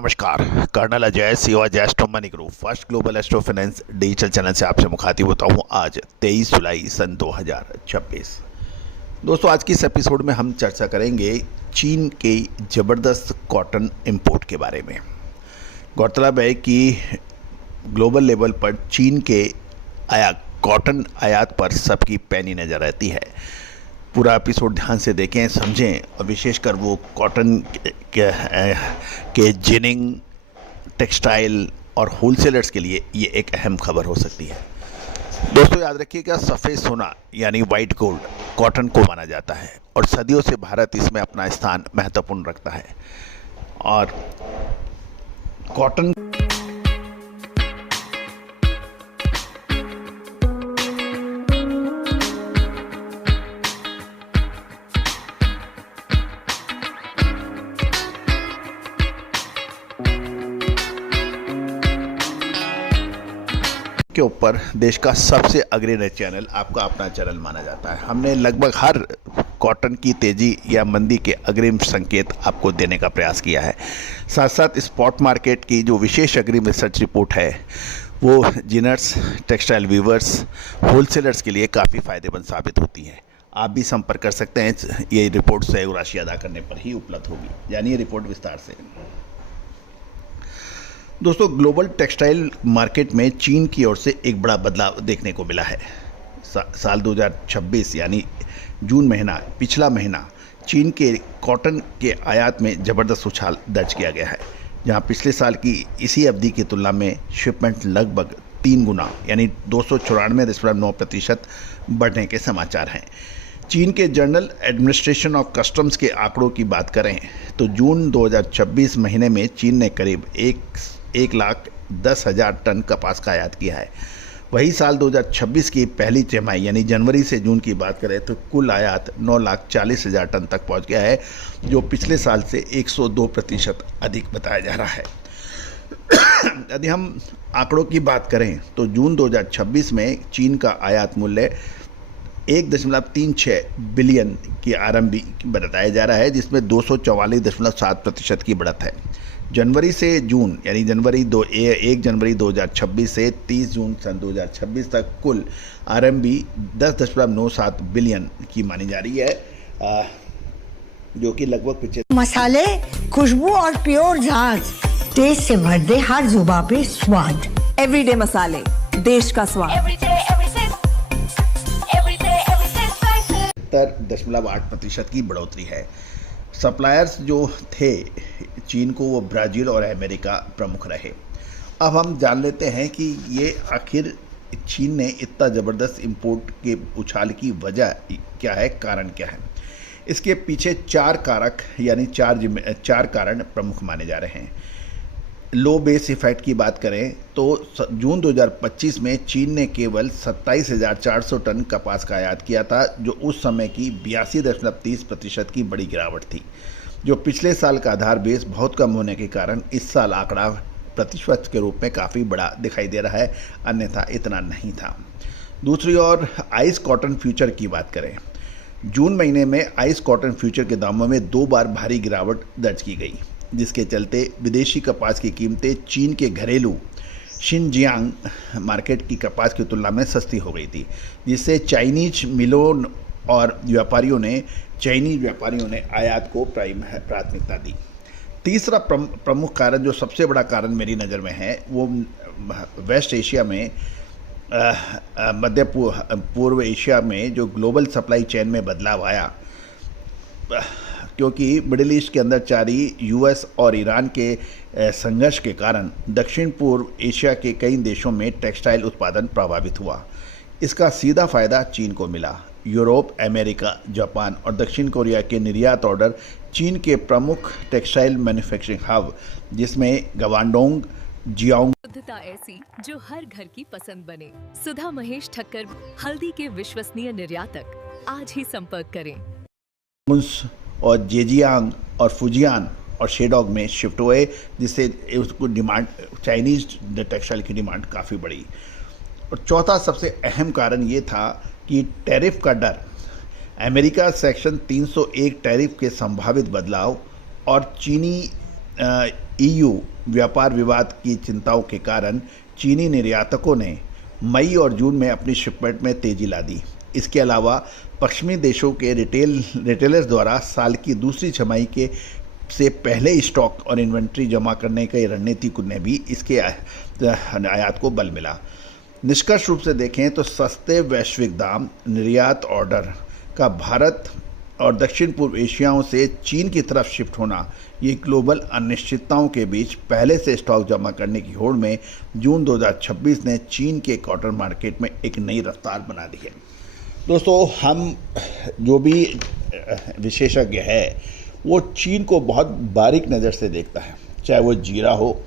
नमस्कार। कर्नल अजय सेवा astro money group first global astro finance digital channel से आपसे मुखातिब होता हूँ। आज 23 जुलाई सन 2026। दोस्तों, आज की इस एपिसोड में हम चर्चा करेंगे चीन के ज़बरदस्त कॉटन इंपोर्ट के बारे में। गौरतलब है कि ग्लोबल लेवल पर चीन के कॉटन आयात पर सबकी पैनी नज़र रहती है। पूरा एपिसोड ध्यान से देखें, समझें, और विशेषकर वो कॉटन के जिनिंग, टेक्सटाइल और होलसेलर्स के लिए ये एक अहम खबर हो सकती है। दोस्तों, याद रखिएगा, सफ़ेद सोना यानी वाइट गोल्ड कॉटन को माना जाता है और सदियों से भारत इसमें अपना स्थान महत्वपूर्ण रखता है। और कॉटन के ऊपर देश का सबसे अग्रणी चैनल आपका अपना चैनल माना जाता है। हमने लगभग हर कॉटन की तेज़ी या मंदी के अग्रिम संकेत आपको देने का प्रयास किया है। साथ साथ स्पॉट मार्केट की जो विशेष अग्रिम रिसर्च रिपोर्ट है वो जिनर्स, टेक्सटाइल वीवर्स, होलसेलर्स के लिए काफ़ी फ़ायदेमंद साबित होती है। आप भी संपर्क कर सकते हैं। ये रिपोर्ट सहयोग राशि अदा करने पर ही उपलब्ध होगी। यानी ये रिपोर्ट विस्तार से। दोस्तों, ग्लोबल टेक्सटाइल मार्केट में चीन की ओर से एक बड़ा बदलाव देखने को मिला है। साल 2026 यानी जून महीना, पिछला महीना, चीन के कॉटन के आयात में ज़बरदस्त उछाल दर्ज किया गया है, जहां पिछले साल की इसी अवधि की तुलना में शिपमेंट लगभग 3 गुना यानी 294.9% बढ़ने के समाचार हैं। चीन के जनरल एडमिनिस्ट्रेशन ऑफ कस्टम्स के आंकड़ों की बात करें तो जून 2026 महीने में चीन ने करीब 1,10,000 टन कपास का आयात किया है। वही साल 2026 की पहली तिमाही यानी जनवरी से जून की बात करें तो कुल आयात 9,40,000 टन तक पहुंच गया है, जो पिछले साल से 102% अधिक बताया जा रहा है। यदि हम आंकड़ों की बात करें तो जून 2026 में चीन का आयात मूल्य 1.36 बिलियन की RMB बताया जा रहा है, जिसमें 244.7% की बढ़त है। जनवरी से जून यानी 1 जनवरी 2026 से 30 जून सन 2026 तक कुल RMB 10.97 बिलियन की मानी जा रही है, जो कि लगभग 75 मसाले, खुशबू और प्योर झांझ, टेस्ट से भर दे हर जुबां पे स्वाद। एवरीडे मसाले, देश का स्वाद। 70.8% की बढ़ोतरी है। सप्लायर्स जो थे चीन को, वो ब्राज़ील और अमेरिका प्रमुख रहे। अब हम जान लेते हैं कि ये आखिर चीन ने इतना ज़बरदस्त इंपोर्ट के उछाल की वजह क्या है, कारण क्या है। इसके पीछे 4 कारक यानी 4 कारण प्रमुख माने जा रहे हैं। लो बेस इफेक्ट की बात करें तो जून 2025 में चीन ने केवल 27,400 टन कपास का आयात किया था, जो उस समय की 82.30% की बड़ी गिरावट थी। जो पिछले साल का आधार बेस बहुत कम होने के कारण इस साल आंकड़ा प्रतिशत के रूप में काफ़ी बड़ा दिखाई दे रहा है, अन्यथा इतना नहीं था। दूसरी ओर आइस कॉटन फ्यूचर की बात करें, जून महीने में आइस कॉटन फ्यूचर के दामों में 2 बार भारी गिरावट दर्ज की गई, जिसके चलते विदेशी कपास की कीमतें चीन के घरेलू शिनजियांग मार्केट की कपास की तुलना में सस्ती हो गई थी, जिससे चाइनीज मिलों और व्यापारियों ने आयात को प्राथमिकता दी। तीसरा प्रमुख कारण, जो सबसे बड़ा कारण मेरी नज़र में है, वो वेस्ट एशिया में मध्य पूर्व एशिया में जो ग्लोबल सप्लाई चेन में बदलाव आया, क्योंकि मिडिल ईस्ट के अंदर जारी US और ईरान के संघर्ष के कारण दक्षिण पूर्व एशिया के कई देशों में टेक्सटाइल उत्पादन प्रभावित हुआ। इसका सीधा फायदा चीन को मिला। यूरोप, अमेरिका, जापान और दक्षिण कोरिया के निर्यात ऑर्डर चीन के प्रमुख टेक्सटाइल मैन्युफैक्चरिंग हब, जिसमें गवांडोंग, जियांग शुद्धता ऐसी जो हर घर की पसंद बने। सुधा महेश ठक्कर, हल्दी के विश्वसनीय निर्यातक। आज ही संपर्क करें। और जेजियांग और फुजियान और शेडोग में शिफ्ट हुए, जिससे उसको डिमांड, चाइनीज टेक्सटाइल की डिमांड काफ़ी बढ़ी। और चौथा सबसे अहम कारण ये था कि टैरिफ का डर। अमेरिका सेक्शन 301 टैरिफ के संभावित बदलाव और चीनी EU व्यापार विवाद की चिंताओं के कारण चीनी निर्यातकों ने मई और जून में अपनी शिपमेंट में तेजी ला दी। इसके अलावा पश्चिमी देशों के रिटेलर्स द्वारा साल की दूसरी छमाही से पहले ही स्टॉक और इन्वेंट्री जमा करने की रणनीति ने भी इसके आयात को बल मिला। निष्कर्ष रूप से देखें तो सस्ते वैश्विक दाम, निर्यात ऑर्डर का भारत और दक्षिण पूर्व एशियाओं से चीन की तरफ शिफ्ट होना, ये ग्लोबल अनिश्चितताओं के बीच पहले से स्टॉक जमा करने की होड़ में जून 2026 ने चीन के कॉटन मार्केट में एक नई रफ्तार बना दी है। दोस्तों, हम जो भी विशेषज्ञ है वो चीन को बहुत बारीक नज़र से देखता है, चाहे वो जीरा हो,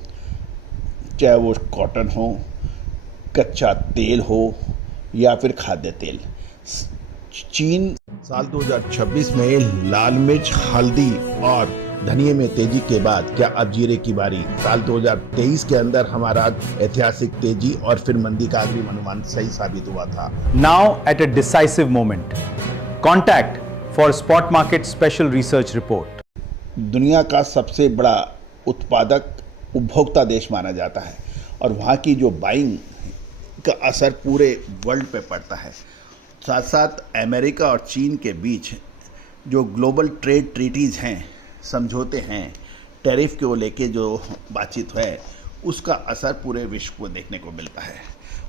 चाहे वो कॉटन हो, कच्चा तेल हो या फिर खाद्य तेल। चीन साल 2026 में लाल मिर्च, हल्दी और धनिये में तेजी के बाद क्या अब जीरे की बारी? साल 2023 के अंदर हमारा ऐतिहासिक तेजी और फिर मंदी का अग्रिम अनुमान सही साबित हुआ था। Now at a decisive moment, contact for spot market special research report. दुनिया का सबसे बड़ा उत्पादक उपभोक्ता देश माना जाता है और वहाँ की जो बाइंग का असर पूरे वर्ल्ड पे पड़ता है। साथ साथ अमेरिका और चीन के बीच जो ग्लोबल ट्रेड ट्रीटीज़ हैं, समझौते हैं, टैरिफ को लेके जो बातचीत है, उसका असर पूरे विश्व को देखने को मिलता है।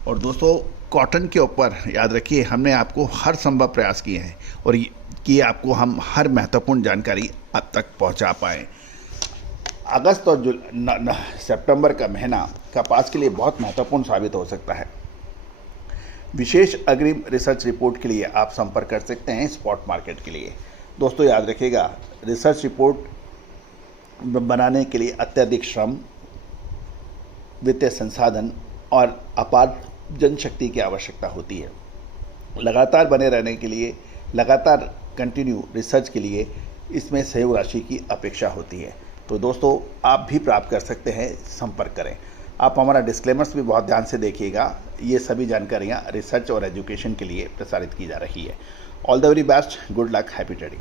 और दोस्तों, कॉटन के ऊपर याद रखिए, हमने आपको हर संभव प्रयास किए हैं और कि आपको हम हर महत्वपूर्ण जानकारी अब तक पहुंचा पाएँ। अगस्त और सितंबर का महीना कपास के लिए बहुत महत्वपूर्ण साबित हो सकता है। विशेष अग्रिम रिसर्च रिपोर्ट के लिए आप संपर्क कर सकते हैं स्पॉट मार्केट के लिए। दोस्तों, याद रखिएगा, रिसर्च रिपोर्ट बनाने के लिए अत्यधिक श्रम, वित्तीय संसाधन और अपार जनशक्ति की आवश्यकता होती है। लगातार बने रहने के लिए, लगातार कंटिन्यू रिसर्च के लिए इसमें सहयोग राशि की अपेक्षा होती है। तो दोस्तों, आप भी प्राप्त कर सकते हैं, संपर्क करें। आप हमारा डिस्क्लेमर्स भी बहुत ध्यान से देखिएगा। ये सभी जानकारियाँ रिसर्च और एजुकेशन के लिए प्रसारित की जा रही है। All the very best, good luck, happy trading.